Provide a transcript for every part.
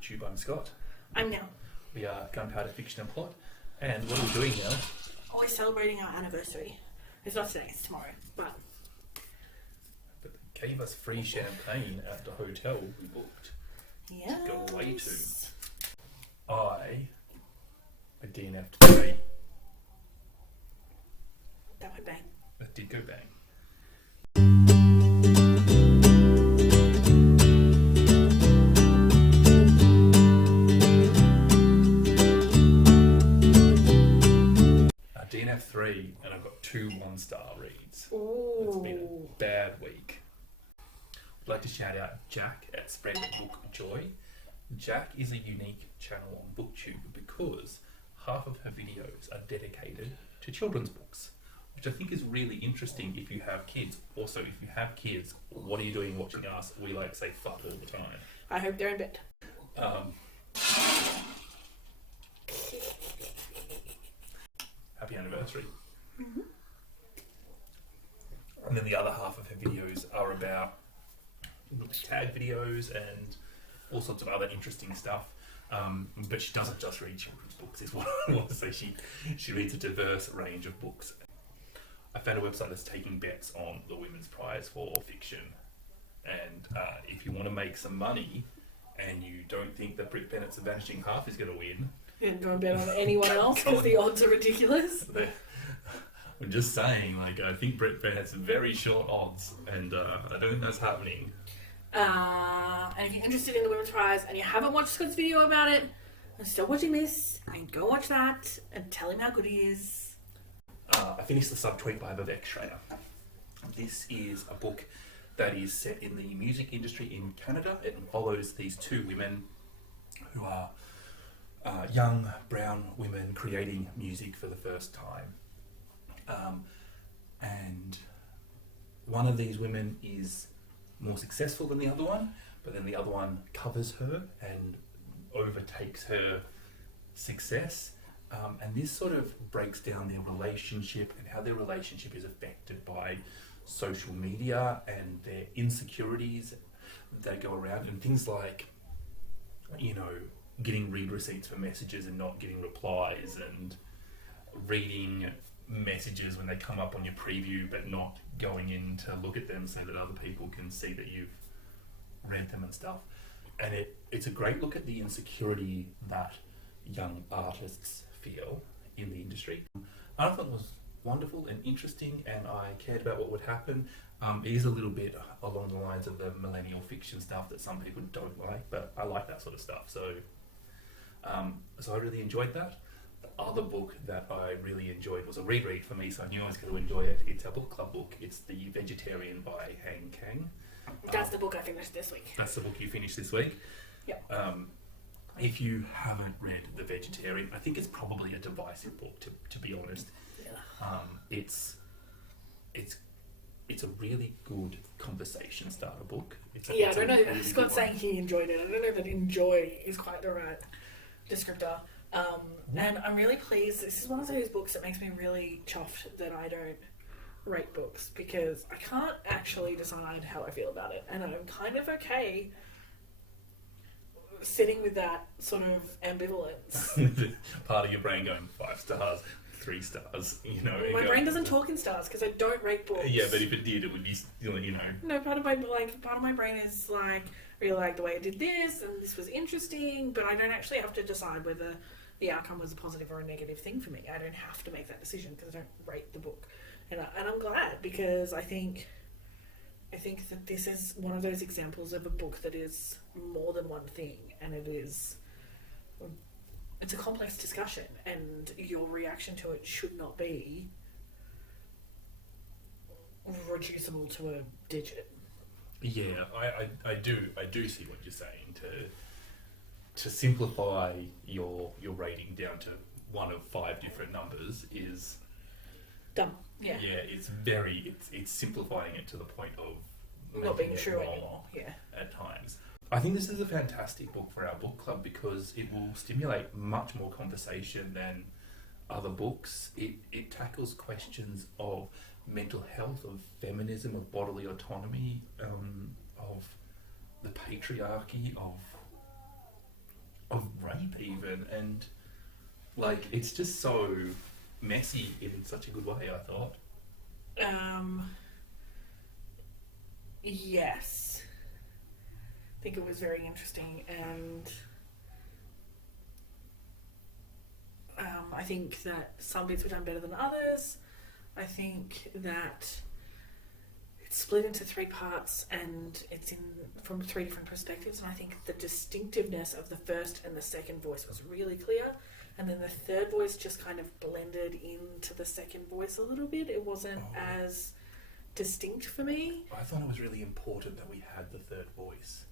Booktube. I'm Scott. I'm Nelle. We are Gunpowder.fiction.and.plot. And what are we doing now? Oh, we're celebrating our anniversary. It's not today, it's tomorrow. But they gave us free champagne at the hotel we booked. yeah. Go away to. I DNF'd today. That went bang. That did go bang. DNF 3 and I've got 2 1-star reads. Ooh. It's been a bad week. I'd like to shout out Jack at Spread Book Joy. Jack is a unique channel on Booktube because half of her videos are dedicated to children's books, which I think is really interesting if you have kids. Also, if you have kids, what are you doing watching us? We like say fuck all the time. I hope they're in bed. Happy anniversary. Mm-hmm. And then the other half of her videos are about tag videos and all sorts of other interesting stuff. But she doesn't just read children's books, is what I want to say. She reads a diverse range of books. I found a website that's taking bets on the Women's Prize for Fiction. And if you want to make some money and you don't think that Brit Bennett's A Vanishing Half is going to win, And don't bet on anyone else because the odds are ridiculous. I'm just saying, I think Brit Bennett's very short odds, and I don't think that's happening. And if you're interested in the Women's Prize and you haven't watched Scott's video about it, and still watching this, and go watch that and tell him how good he is. I finished the Subtweet by Vivek, Shraya. This is a book that is set in the music industry in Canada. It follows these 2 women who are young brown women creating music for the first time. And one of these women is more successful than the other one, but then the other one covers her and overtakes her success. And this sort of breaks down their relationship and how their relationship is affected by social media and their insecurities that go around, and things like, getting read receipts for messages and not getting replies, and reading messages when they come up on your preview but not going in to look at them so that other people can see that you've read them and stuff. And it's a great look at the insecurity that young artists feel in the industry. I thought it was wonderful and interesting, and I cared about what would happen. It is a little bit along the lines of the millennial fiction stuff that some people don't like, but I like that sort of stuff. So I really enjoyed that. The other book that I really enjoyed was a reread for me, so I knew I was going to enjoy it. It's a book club book. It's The Vegetarian by Kang. That's the book I finished this week. That's the book you finished this week? Yep. If you haven't read The Vegetarian, I think it's probably a divisive book, to be honest. Yeah. It's a really good conversation starter book. I don't know. Really Scott's saying he enjoyed it. I don't know that enjoy is quite the right descriptor. And I'm really pleased. This is one of those books that makes me really chuffed that I don't rate books, because I can't actually decide how I feel about it. And I'm kind of okay sitting with that sort of ambivalence. Part of your brain going 5 stars, 3 stars, My brain doesn't talk in stars because I don't rate books. Yeah, but if it did, it would be, No, part of my brain is really like the way it did this, and this was interesting, but I don't actually have to decide whether the outcome was a positive or a negative thing for me. I don't have to make that decision because I don't rate the book, and I'm glad, because I think that this is one of those examples of a book that is more than one thing, and it's a complex discussion, and your reaction to it should not be reducible to a digit. Yeah, I do see what you're saying. To simplify your rating down to one of 5 different numbers is dumb. Yeah. Yeah, it's simplifying it to the point of not being true wrong anymore. Yeah. At times. I think this is a fantastic book for our book club because it will stimulate much more conversation than other books. It tackles questions of mental health, of feminism, of bodily autonomy, of the patriarchy, of of rape even, and like it's just so messy in such a good way, I thought. Yes. I think it was very interesting, and I think that some bits were done better than others. I think that it's split into 3 parts and it's from 3 different perspectives, and I think the distinctiveness of the first and the second voice was really clear, and then the third voice just kind of blended into the second voice a little bit. It wasn't as distinct for me. I thought it was really important that we had the third voice.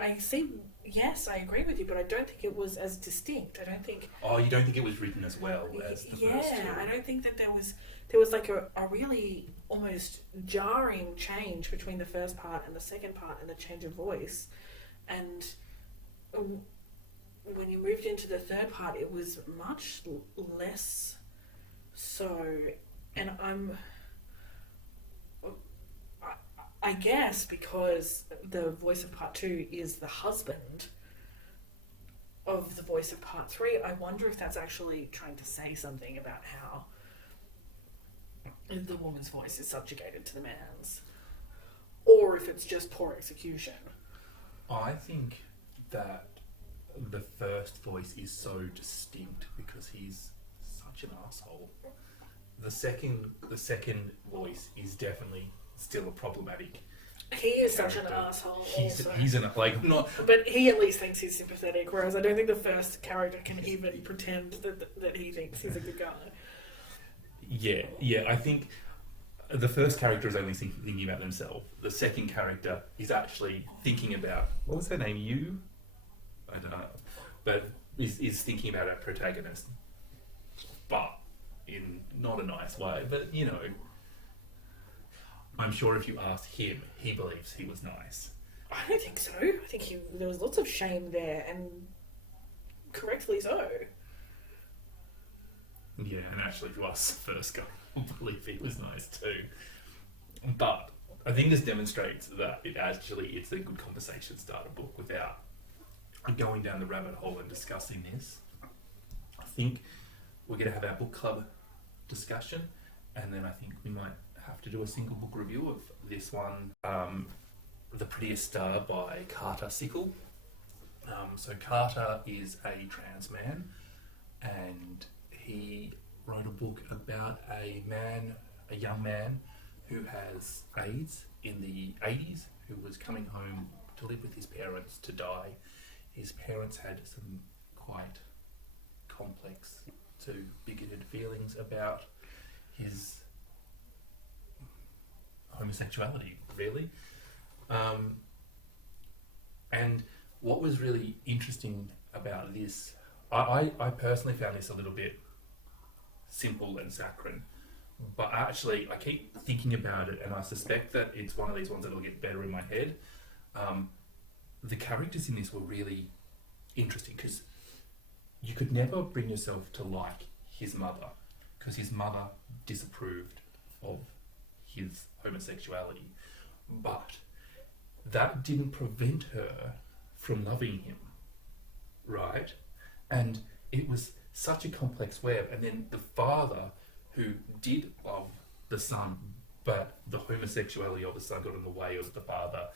I see, yes, I agree with you, but I don't think it was as distinct. I don't think... Oh, you don't think it was written as well as the first two? Yeah, I don't think that there was like a really almost jarring change between the first part and the second part, and the change of voice. And when you moved into the third part, it was much less so. And I guess because the voice of part 2 is the husband of the voice of part 3, I wonder if that's actually trying to say something about how the woman's voice is subjugated to the man's, or if it's just poor execution. I think that the first voice is so distinct because he's such an asshole. The second voice is definitely still a problematic. He is character. Such an asshole. He's an like not. But he at least thinks he's sympathetic, whereas I don't think the first character can even pretend that he thinks he's a good guy. Yeah. I think the first character is only thinking about themselves. The second character is actually thinking about, what was her name? You? I don't know, but is thinking about our protagonist, but in not a nice way. But you know, I'm sure if you ask him, he believes he was nice. I don't think so. I think there was lots of shame there, and correctly so. Yeah, and actually if you ask the first guy, I believe he was nice too. But I think this demonstrates that it's a good conversation starter book without going down the rabbit hole and discussing this. I think we're going to have our book club discussion, and then I think we might have to do a single book review of this one, The Prettiest Star by Carter Sickel. So Carter is a trans man, and he wrote a book about a young man who has AIDS in the 80s, who was coming home to live with his parents to die. His parents had some quite complex to bigoted feelings about his homosexuality, really. And what was really interesting about this, I personally found this a little bit simple and saccharine, but actually I keep thinking about it, and I suspect that it's one of these ones that will get better in my head. The characters in this were really interesting because you could never bring yourself to like his mother, because his mother disapproved of his homosexuality, but that didn't prevent her from loving him, right? And it was such a complex web. And then the father, who did love the son, but the homosexuality of the son got in the way of the father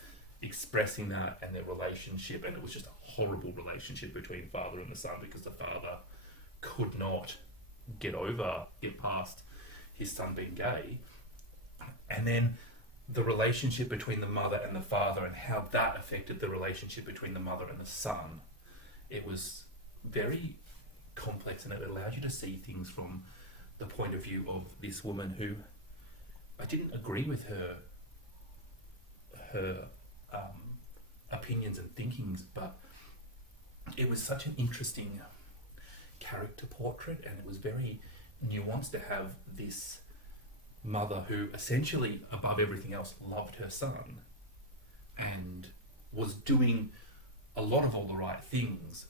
expressing that and their relationship, and it was just a horrible relationship between father and the son because the father could not get past his son being gay. And then the relationship between the mother and the father, and how that affected the relationship between the mother and the son. It was very complex, and it allowed you to see things from the point of view of this woman who, I didn't agree with her opinions and thinkings, but it was such an interesting character portrait, and it was very nuanced to have this mother who essentially, above everything else, loved her son and was doing a lot of all the right things,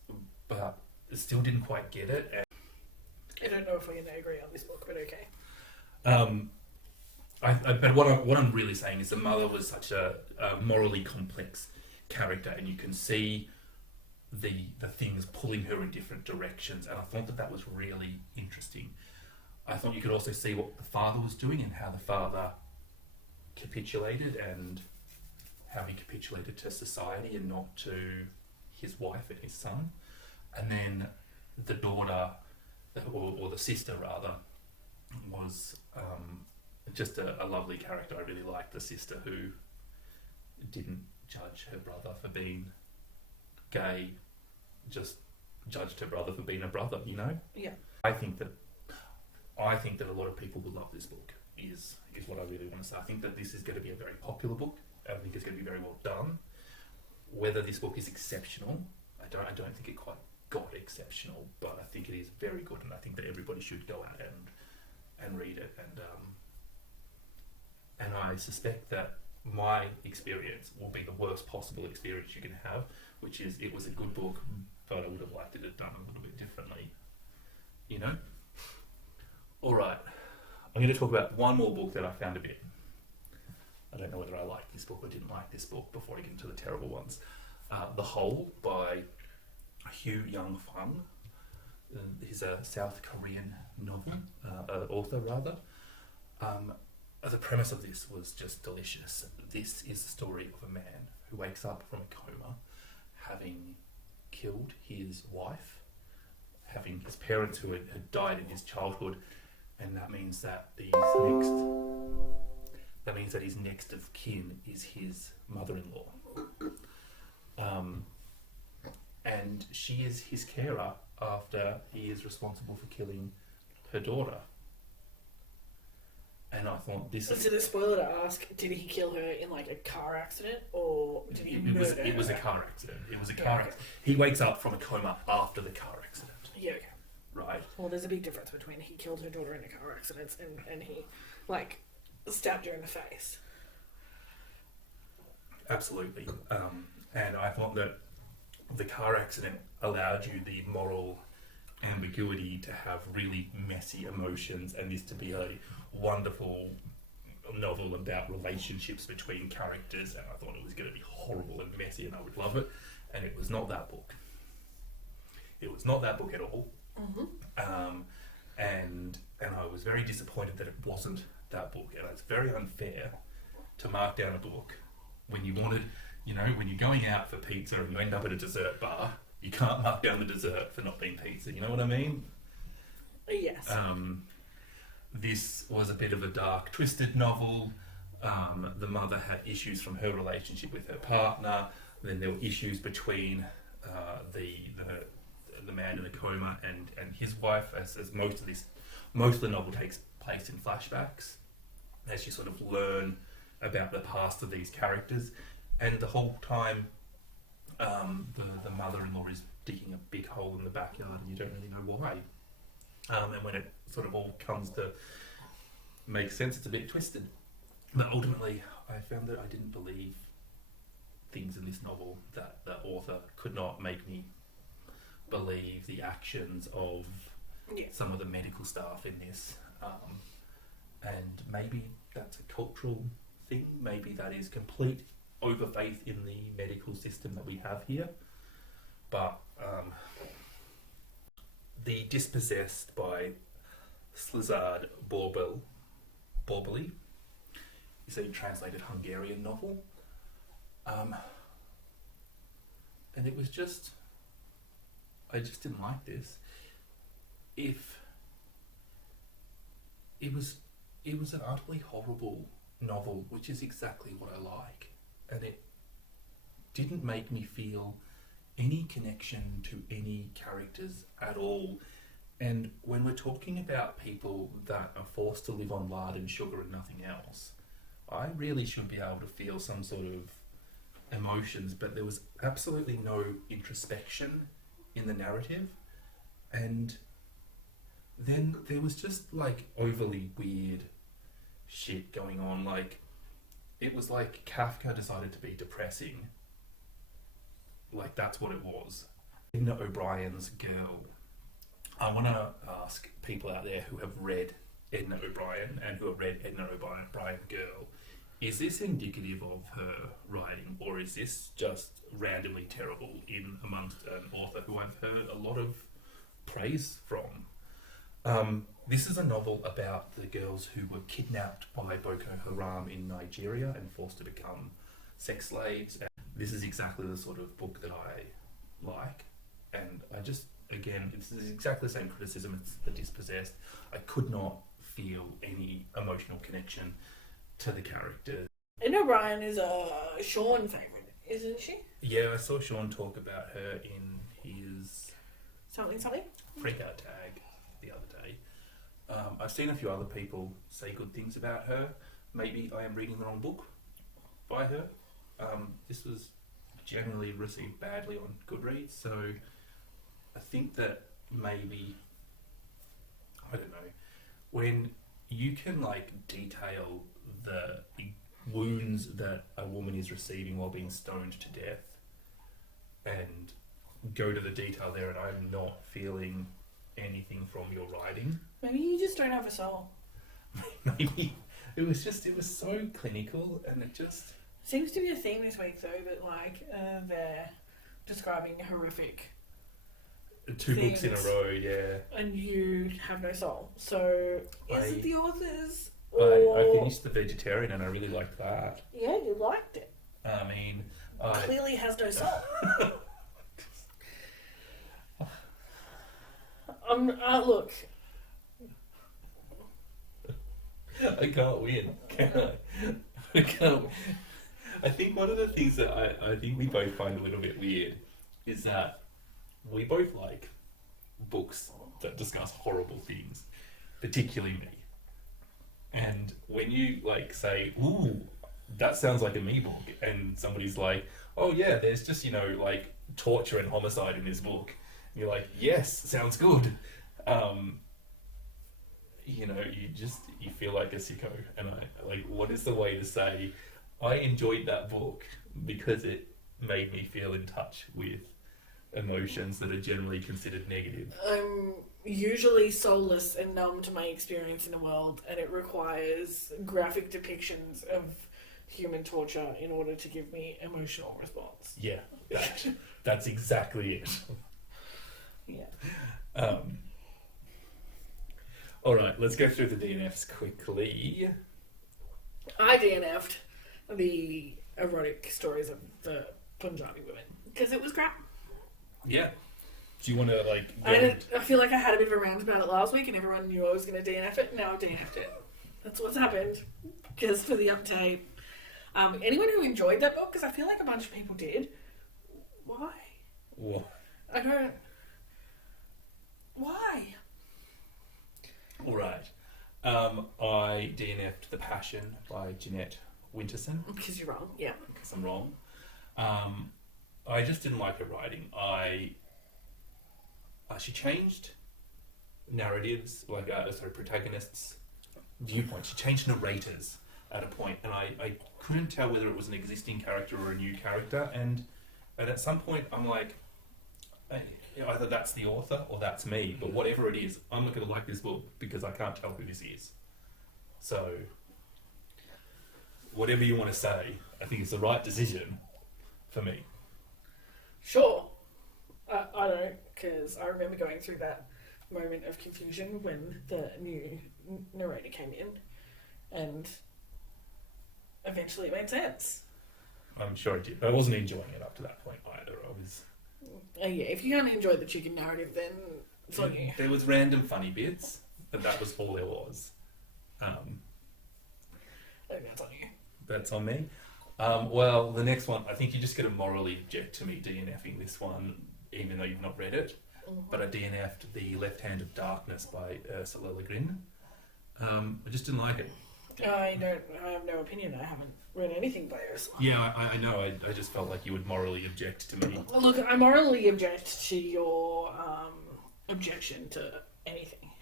but still didn't quite get it. And I don't know if we're going to agree on this book, but okay. But what I'm really saying is the mother was such a morally complex character, and you can see the things pulling her in different directions, and I thought that was really interesting. I thought you could also see what the father was doing and how the father capitulated, and how he capitulated to society and not to his wife and his son. And then the daughter, or the sister rather, was just a lovely character. I really liked the sister who didn't judge her brother for being gay, just judged her brother for being a brother, you know? Yeah. I think that a lot of people will love this book, is what I really want to say. I think that this is going to be a very popular book. I think it's going to be very well done. Whether this book is exceptional, I don't think it quite got exceptional, but I think it is very good, and I think that everybody should go out and read it. And I suspect that my experience will be the worst possible experience you can have, which is it was a good book, but I would have liked it had done a little bit differently, you know? Alright, I'm going to talk about one more book that I found a bit, I don't know whether I liked this book or didn't like this book before I get into the terrible ones. The Hole by Hye-Young. He's a South Korean novel, author rather. The premise of this was just delicious. This is the story of a man who wakes up from a coma, having killed his wife, having his parents who had died in his childhood, and that means that his next of kin is his mother-in-law. And she is his carer after he is responsible for killing her daughter. And I thought this is... Is it a spoiler to ask, did he kill her in like a car accident, or did he murder her? It was a car accident. It was a car accident. He wakes up from a coma after the car accident. Yeah, okay. Right. Well, there's a big difference between he killed her daughter in a car accident and he, like, stabbed her in the face. Absolutely. And I thought that the car accident allowed you the moral ambiguity to have really messy emotions, and this to be a wonderful novel about relationships between characters, and I thought it was going to be horrible and messy and I would love it, and it was not that book. It was not that book at all. Mm-hmm. And I was very disappointed that it wasn't that book, and it's very unfair to mark down a book when you wanted, you know, when you're going out for pizza and you end up at a dessert bar, you can't mark down the dessert for not being pizza, you know what I mean? Yes. This was a bit of a dark, twisted novel. The mother had issues from her relationship with her partner, then there were issues between the man in the coma and his wife, as most of the novel takes place in flashbacks, as you sort of learn about the past of these characters, and the whole time the mother-in-law is digging a big hole in the backyard and you don't really know why. And when it sort of all comes to make sense, it's a bit twisted. But ultimately, I found that I didn't believe things in this novel, that the author could not make me believe the actions of some of the medical staff in this. And maybe that's a cultural thing, maybe that is complete overfaith in the medical system that we have here. But the Dispossessed by Szilard Borbely is a translated Hungarian novel. And it was just, I just didn't like this. If it was an utterly horrible novel, which is exactly what I like, and it didn't make me feel any connection to any characters at all. And when we're talking about people that are forced to live on lard and sugar and nothing else, I really should be able to feel some sort of emotions, but there was absolutely no introspection in the narrative. And then there was just like overly weird shit going on. Like, it was like Kafka decided to be depressing. Like, that's what it was. Edna O'Brien's Girl. I want to ask people out there who have read Edna O'Brien and who have read Edna O'Brien Girl is this indicative of her writing, or is this just randomly terrible in amongst an author who I've heard a lot of praise from? This is a novel about the girls who were kidnapped by Boko Haram in Nigeria and forced to become sex slaves. And this is exactly the sort of book that I like, and I just, again, it's exactly the same criticism as The Dispossessed. I could not feel any emotional connection to the character. And Obrien is a Sean favourite, isn't she? Yeah, I saw Sean talk about her in his Something? freakout tag the other day. I've seen a few other people say good things about her. Maybe I am reading the wrong book by her. This was generally received badly on Goodreads, so I think that maybe, I don't know, when you can like detail the wounds that a woman is receiving while being stoned to death and go to the detail there, and I'm not feeling anything from your writing. Maybe you just don't have a soul. Maybe it was so clinical, and it just Seems to be a theme this week though, that like they're describing horrific two books in a things. row, yeah. And you have no soul. So is it the authors? I finished The Vegetarian and I really liked that. Yeah, you liked it. I mean, Clearly has no soul. Look. I can't win, can I? I can't win. I think one of the things that I think we both find a little bit weird is that we both like books that discuss horrible things, particularly me. And when you like say, ooh, that sounds like a me book, and somebody's like, oh yeah, there's just, like torture and homicide in this book. And you're like, yes, sounds good. You feel like a sicko. And I like, what is the way to say, I enjoyed that book because it made me feel in touch with emotions that are generally considered negative. I'm usually soulless and numb to my experience in the world, and it requires graphic depictions of human torture in order to give me emotional response. Yeah, that's exactly it. Yeah. All right, let's go through the DNFs quickly. I DNF'd the erotic stories of the Punjabi women because it was crap. Yeah. Do you want to I feel like I had a bit of a rant about it last week and everyone knew I was going to DNF it. Now I've DNF'd it. That's what's happened. Because for the update, anyone who enjoyed that book, because I feel like a bunch of people did, why? What? I don't... Why? All right. I DNF'd The Passion by Jeanette Winterson. Because you're wrong, yeah. Because I'm wrong. I just didn't like her writing. She changed narratives, protagonists' viewpoints. She changed narrators at a point, and I couldn't tell whether it was an existing character or a new character. And at some point, I'm like, either that's the author or that's me. But whatever it is, I'm not going to like this book because I can't tell who this is. So, whatever you want to say, I think it's the right decision for me. Sure. I don't, because I remember going through that moment of confusion when the new narrator came in, and eventually it made sense. I'm sure it did, but I wasn't enjoying it up to that point either. I was... Yeah, if you can't enjoy the chicken narrative, then it's on you. There was random funny bits, but that was all there was. I think that's on you. That's on me. Well, the next one, I think you're just going to morally object to me DNFing this one, even though you've not read it. Mm-hmm. But I DNF'd The Left Hand of Darkness by Ursula Le Guin. I just didn't like it. I have no opinion. I haven't read anything by Ursula. Yeah, I know. I just felt like you would morally object to me. Look, I morally object to your objection to anything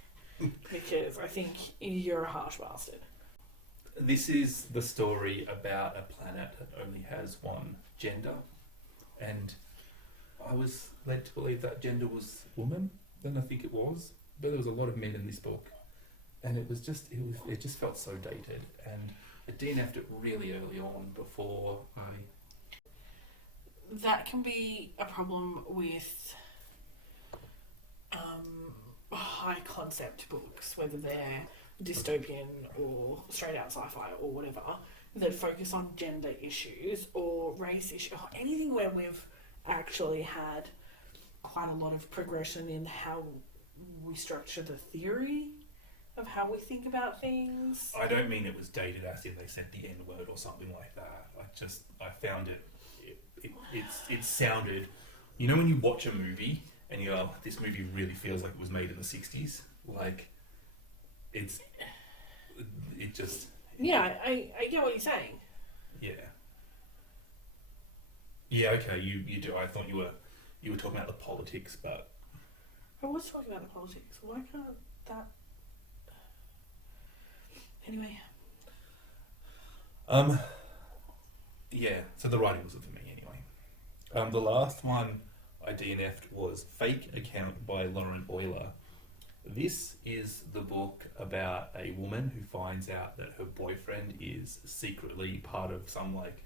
because I think you're a harsh bastard. This is the story about a planet that only has one gender, and I was led to believe that gender was woman. Then I think it was, but there was a lot of men in this book, and it just felt so dated. And I DNF'd it really early on before I... That can be a problem with high concept books, whether they're dystopian or straight out sci-fi or whatever, that focus on gender issues or race issues or anything where we've actually had quite a lot of progression in how we structure the theory of how we think about things. I don't mean it was dated as in they said the N word or something like that. I found it sounded, you know when you watch a movie and you go, oh, this movie really feels like it was made in the 60s? Like, it just... Yeah, I get what you're saying. Yeah. Yeah, okay, you do. I thought you were talking about the politics, but... I was talking about the politics. Why can't that... Anyway. Yeah, so the writing wasn't for me anyway. The last one I DNF'd was Fake Account by Lauren Euler. This is the book about a woman who finds out that her boyfriend is secretly part of some like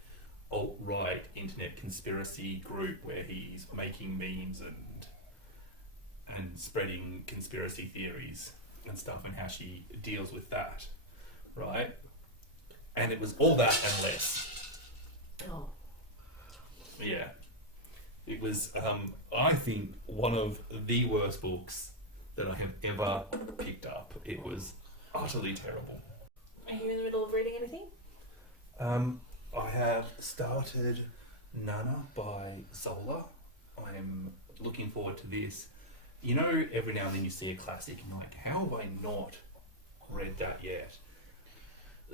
alt-right internet conspiracy group where he's making memes and spreading conspiracy theories and stuff, and how she deals with that, right? And it was all that and less. Oh. Yeah. It was, I think, one of the worst books that I have ever picked up. It was utterly terrible. Are you in the middle of reading anything? I have started Nana by Zola. I'm looking forward to this. You know, every now and then you see a classic and you're like, how have I not read that yet?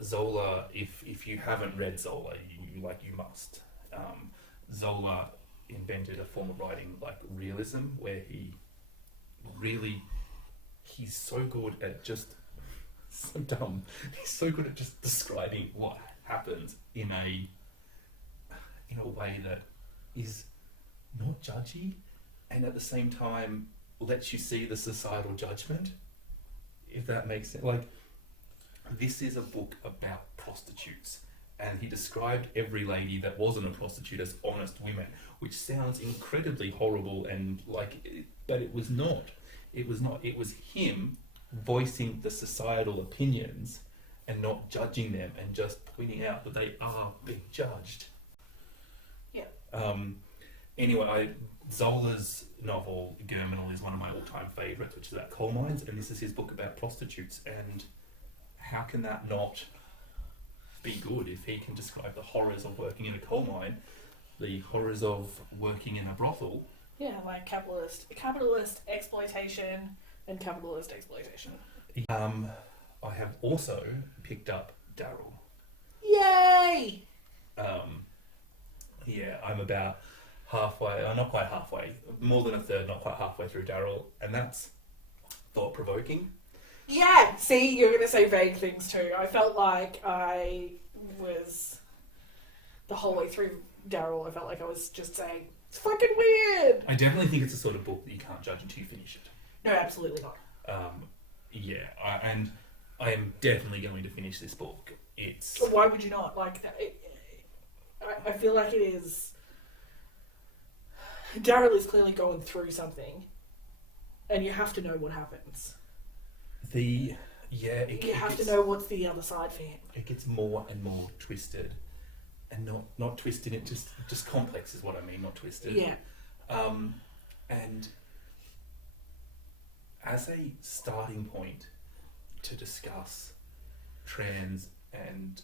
Zola, if you haven't read Zola, you must. Zola invented a form of writing like realism, where he's so good at just so dumb. He's so good at just describing what happens in a way that is not judgy, and at the same time lets you see the societal judgment, if that makes sense. Like, this is a book about prostitutes, and he described every lady that wasn't a prostitute as honest women, which sounds incredibly horrible and but it was not. It was not. It was him voicing the societal opinions and not judging them, and just pointing out that they are being judged. Yeah. Anyway, Zola's novel Germinal is one of my all-time favourites, which is about coal mines, and this is his book about prostitutes. And how can that not be good if he can describe the horrors of working in a coal mine, the horrors of working in a brothel? Yeah, like capitalist exploitation and capitalist exploitation. I have also picked up Darryl. Yay! Yeah, I'm about halfway, not quite halfway, more than a third, not quite halfway through Darryl, and that's thought-provoking. Yeah! See, you're going to say vague things too. I felt like I was, the whole way through Darryl, I felt like I was just saying, it's fucking weird! I definitely think it's the sort of book that you can't judge until you finish it. No, absolutely not. Yeah, and I am definitely going to finish this book. It's... Why would you not? Like, I feel like it is... Darryl is clearly going through something, and you have to know what happens. You have to know what's the other side for him. It gets more and more twisted, and not twisted. It just complex is what I mean, not twisted. Yeah. And as a starting point to discuss trans and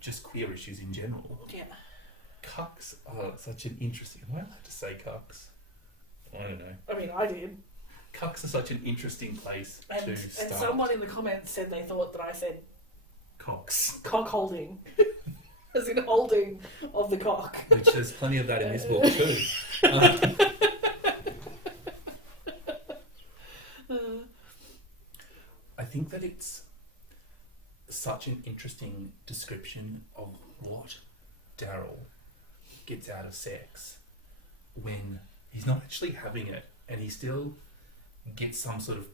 just queer issues in general, Yeah. cucks are such an interesting... Am I allowed to say cucks? I don't know. I mean, I did. Cucks are such an interesting place to start. And someone in the comments said they thought that I said Cocks. cock holding. As in holding of the cock. Which there's plenty of that in this book too. I think that it's such an interesting description of what Darryl gets out of sex when he's not actually having it, and he still gets some sort of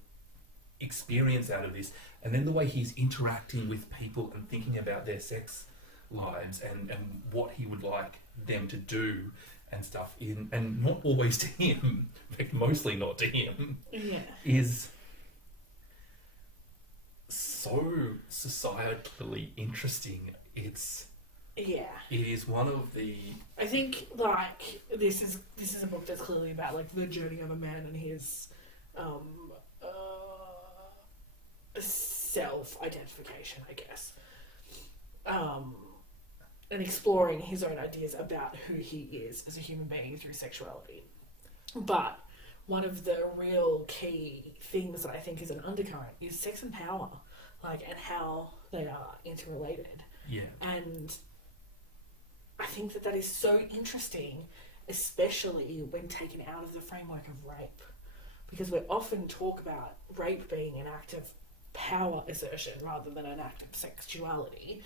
experience out of this, and then the way he's interacting with people and thinking about their sex lives and what he would like them to do and stuff, and not always to him, in fact, mostly not to him, is so societally interesting. It is one of the... I think, like, this is a book that's clearly about, like, the journey of a man and his self-identification, I guess. And exploring his own ideas about who he is as a human being through sexuality. But one of the real key themes that I think is an undercurrent is sex and power, like, and how they are interrelated. Yeah. And I think that is so interesting, especially when taken out of the framework of rape. Because we often talk about rape being an act of power assertion rather than an act of sexuality.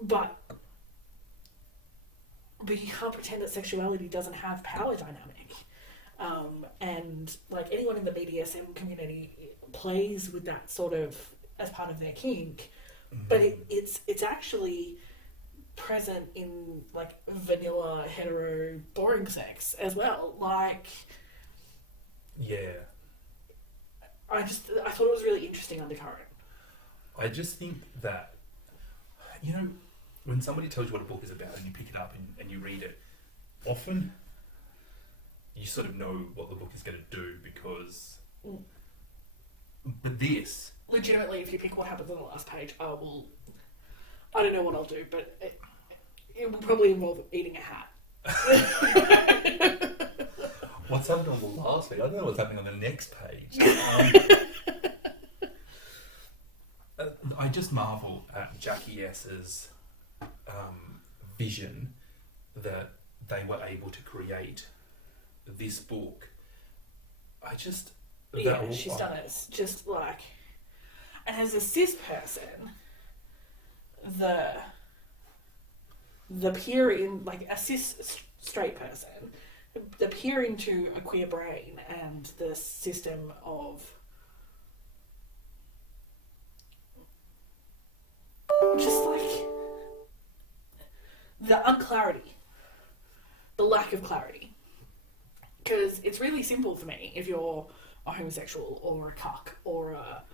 But you can't pretend that sexuality doesn't have power dynamic. And like anyone in the BDSM community plays with that sort of as part of their kink, but it's actually present in like vanilla hetero boring sex as well. Like, I thought it was really interesting undercurrent. I just think that, you know, when somebody tells you what a book is about and you pick it up and you read it, often you sort of know what the book is going to do because... But this... Legitimately, if you pick what happens on the last page, I don't know what I'll do, but it will probably involve eating a hat. What's happened on the last page? I don't know what's happening on the next page. I just marvel at Jackie S's vision that they were able to create this book. She's done it. It's just like... And as a cis person, the peer in... Like, a cis straight person, the peer into a queer brain and the system of... Just like... The unclarity. The lack of clarity. Because it's really simple for me if you're a homosexual or a cuck or a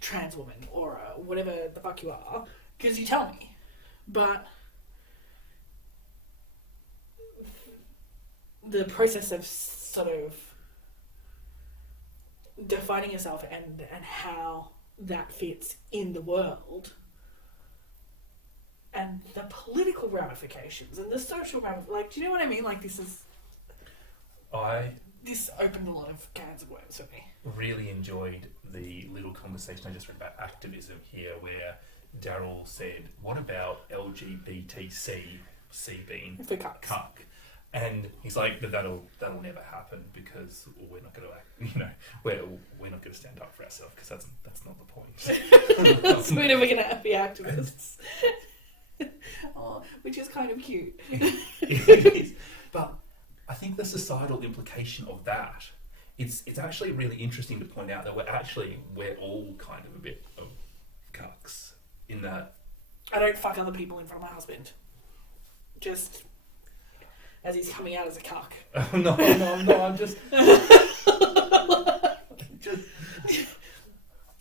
trans woman or a whatever the fuck you are, because you tell me. But the process of sort of defining yourself and how that fits in the world and the political ramifications and the social ramifications, like, do you know what I mean? Like, this opened a lot of cans of worms for me. Really enjoyed the little conversation I just read about activism here, where Darryl said, "What about LGBTC being for cuck?" And he's like, "But that'll never happen because we're not going to, we're not going to stand up for ourselves because that's not the point." So we're never going to be activists. Oh, which is kind of cute. It is, but I think the societal implication of that, it's actually really interesting to point out that we're all kind of a bit of cucks in that. I don't fuck other people in front of my husband. Just as he's coming out as a cuck. Oh, no, I'm just...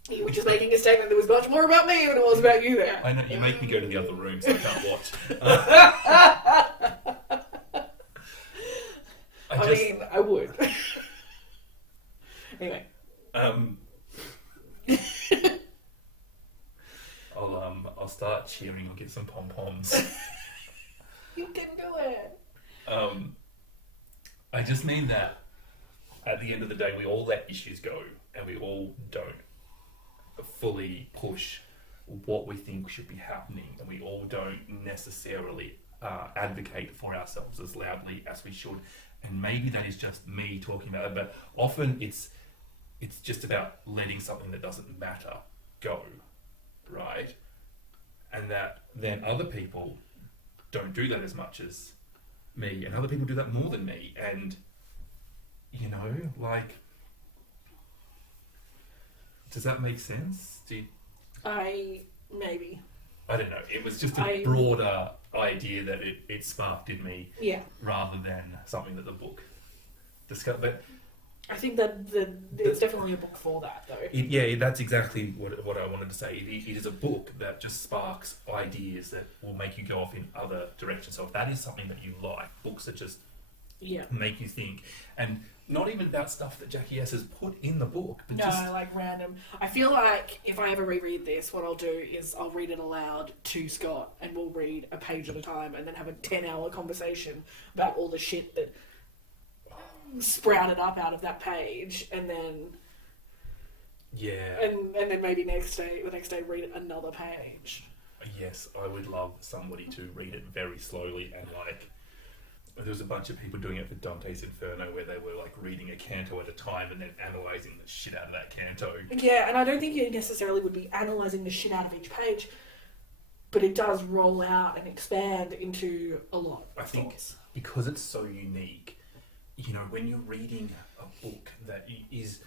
You were just making a statement that was much more about me than it was about you there. I know, you make me go to the other room so I can't watch. I would. Anyway. I'll start cheering and give some pom-poms. You can do it. I just mean that at the end of the day, we all let issues go and we all don't fully push what we think should be happening, and we all don't necessarily advocate for ourselves as loudly as we should. And maybe that is just me talking about it, but often it's just about letting something that doesn't matter go, right? And that then other people don't do that as much as me, and other people do that more than me, and like Does that make sense? Maybe. I don't know. It was just a broader idea that it sparked in me, Yeah. rather than something that the book discussed. But I think that it's definitely a book for that, though. That's exactly what I wanted to say. It is a book that just sparks ideas that will make you go off in other directions. So if that is something that you like, books that just make you think, and not even about stuff that Jackie S has put in the book, but like random. I feel like if I ever reread this, what I'll do is I'll read it aloud to Scott, and we'll read a page at a time, and then have a 10-hour conversation about all the shit that sprouted up out of that page, and then and then maybe the next day read another page. Yes, I would love somebody to read it very slowly, and like there was a bunch of people doing it for Dante's Inferno, where they were like reading a canto at a time and then analysing the shit out of that canto. Yeah, and I don't think you necessarily would be analysing the shit out of each page, but it does roll out and expand into a lot. I think because it's so unique, you know, when you're reading a book that is,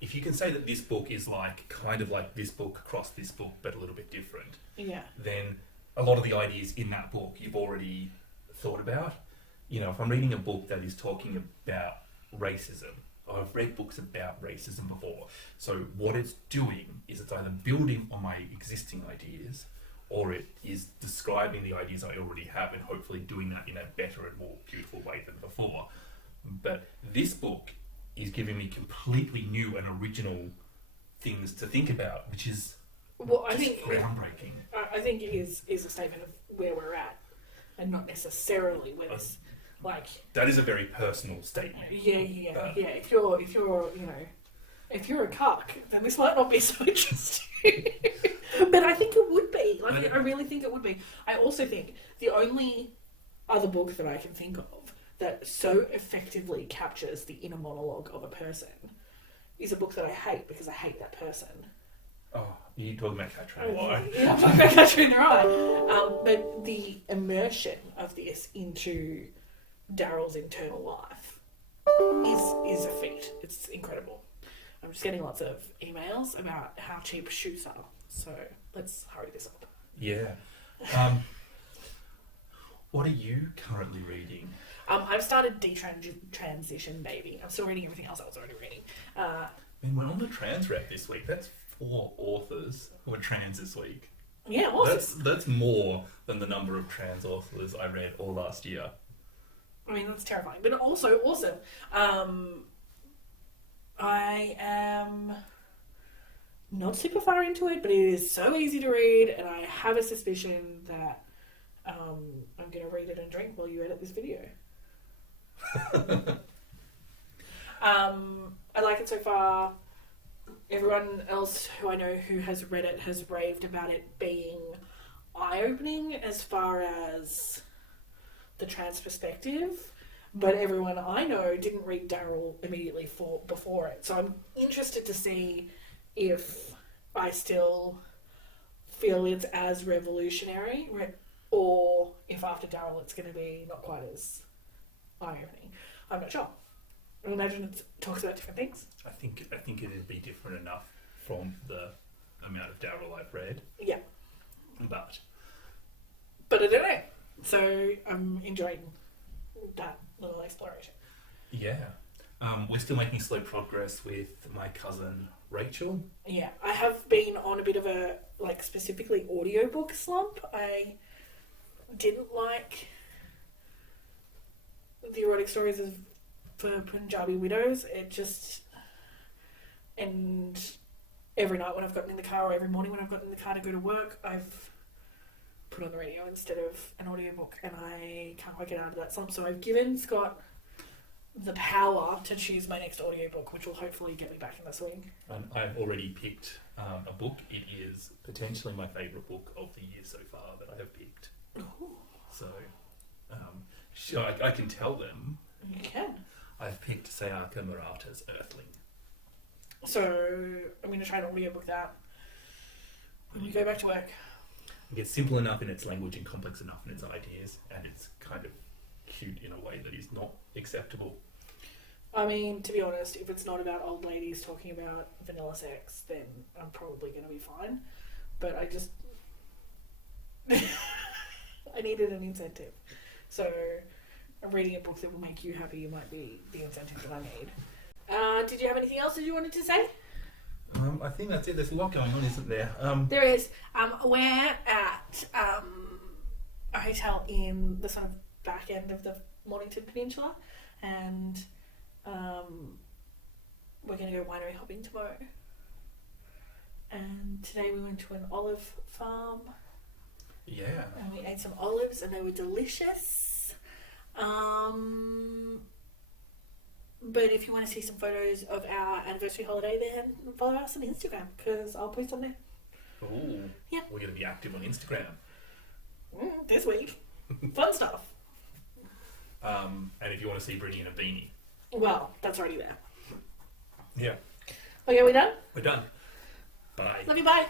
if you can say that this book is like kind of like this book across this book, but a little bit different, then a lot of the ideas in that book you've already thought about. You know, if I'm reading a book that is talking about racism, I've read books about racism before. So what it's doing is it's either building on my existing ideas, or it is describing the ideas I already have and hopefully doing that in a better and more beautiful way than before. But this book is giving me completely new and original things to think about, which is groundbreaking. I think it is a statement of where we're at, and not necessarily where this, like... That is a very personal statement. Yeah. If you're a cuck, then this might not be so interesting. But I think it would be. I really think it would be. I also think the only other book that I can think of that so effectively captures the inner monologue of a person is a book that I hate because I hate that person. Oh, you're talking about Catcher in the Rye. Yeah, I'm talking about Catcher in the Rye. But the immersion of this into Darryl's internal life is a feat. It's incredible. I'm just getting lots of emails about how cheap shoes are, so let's hurry this up. Yeah. What are you currently reading? I've started Detransition, baby. I'm still reading everything else I was already reading. We're on the trans rep this week. That's 4 authors who are trans this week. Yeah, awesome. That's more than the number of trans authors I read all last year. I mean, that's terrifying, but also awesome. I am not super far into it, but it is so easy to read, and I have a suspicion that I'm going to read it and drink while you edit this video. I like it so far. Everyone else who I know who has read it has raved about it being eye-opening as far as the trans perspective, but everyone I know didn't read Darryl immediately before it. So I'm interested to see if I still feel it's as revolutionary, or if after Darryl it's going to be not quite as eye-opening. I'm not sure. I imagine it talks about different things. I think it'd be different enough from the amount of Darryl I've read. Yeah. But I don't know. So I'm enjoying that little exploration. Yeah. We're still making slow progress with my cousin Rachel. Yeah. I have been on a bit of a, specifically audiobook slump. I didn't like the erotic stories for Punjabi widows. It just... And every night when I've gotten in the car, or every morning when I've gotten in the car to go to work, I've put on the radio instead of an audiobook, and I can't quite get out of that slump. So I've given Scott the power to choose my next audiobook, which will hopefully get me back in the swing. I've already picked a book. It is potentially my favourite book of the year so far that I have picked. Ooh. So I can tell them. You can. I've picked Sayaka Murata's Earthling. So I'm going to try to audiobook that when you go back to work. It's simple enough in its language and complex enough in its ideas, and it's kind of cute in a way that is not acceptable. I mean, to be honest, if it's not about old ladies talking about vanilla sex, then I'm probably going to be fine. But I just... I needed an incentive. So, reading a book that will make you happy might be the incentive that I need. Did you have anything else that you wanted to say? I think that's it. There's a lot going on, isn't there? There is. We're at a hotel in the sort of back end of the Mornington Peninsula, and we're going to go winery hopping tomorrow. And today we went to an olive farm. Yeah. And we ate some olives, and they were delicious. But if you want to see some photos of our anniversary holiday, then follow us on Instagram, because I'll post on there. Ooh. Yeah. We're going to be active on Instagram. This week. Fun stuff. And if you want to see Brittany in a beanie. Well, that's already there. Yeah. Okay, we done? We're done. Bye. Love you, bye.